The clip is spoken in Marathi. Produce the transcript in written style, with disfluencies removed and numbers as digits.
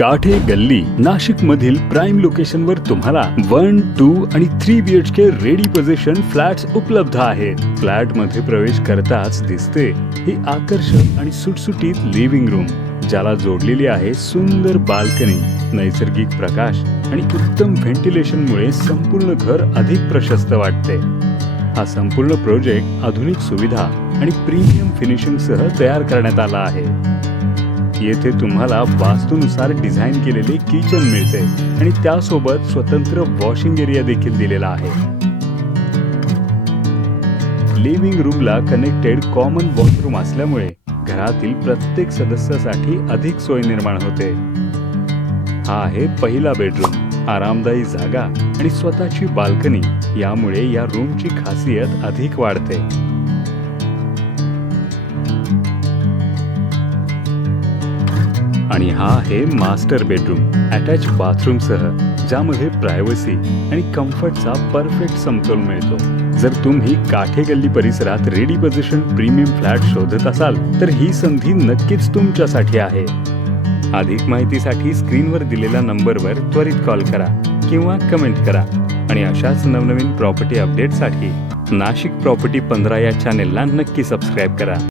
काठे गल्ली नाशिक मधील प्राइम लोकेशन वर तुम्हाला 1, 2 आणि 3 BHK रेडी पोझिशन फ्लॅट्स उपलब्ध आहेत. फ्लॅट मध्ये प्रवेश करताच दिसते ही आकर्षक आणि सुटसुटीत लिव्हिंग रूम, ज्याला जोडलेली आहे सुंदर बाल्कनी. नैसर्गिक प्रकाश आणि उत्तम व्हेंटिलेशन मुळे संपूर्ण घर अधिक प्रशस्त वाटते. हा संपूर्ण प्रोजेक्ट आधुनिक सुविधा आणि प्रीमियम फिनिशिंग सह तयार करण्यात आला आहे. येथे तुम्हाला वास्तुनुसार डिझाइन केलेले किचन मिळते आणि त्यासोबत स्वतंत्र वॉशिंग एरिया देखील दिलेला आहे. लिव्हिंग रूमला कनेक्टेड कॉमन वॉशरूम असल्यामुळे घरातील प्रत्येक सदस्यासाठी अधिक सोय निर्माण होते. हा आहे पहिला बेडरूम. आरामदायी जागा आणि स्वतःची बाल्कनी यामुळे या रूमची खासियत अधिक वाढते. आणि हा आहे मास्टर बेडरूम अटॅच बाथरूम सह, ज्यामध्ये प्रायव्हसी आणि कम्फर्टचा परफेक्ट समतोल मिळतो. जर तुम्ही काठे गल्ली परिसरात रेडी पोझिशन प्रीमियम फ्लॅट शोधत असाल तर ही संधी नक्कीच तुमच्यासाठी आहे. अधिक माहितीसाठी स्क्रीनवर दिलेल्या नंबरवर त्वरित कॉल करा किंवा कमेंट करा. आणि अशाच नवनवीन प्रॉपर्टी अपडेटसाठी नाशिक प्रॉपर्टी 15 या चॅनेलला नक्की सबस्क्राईब करा.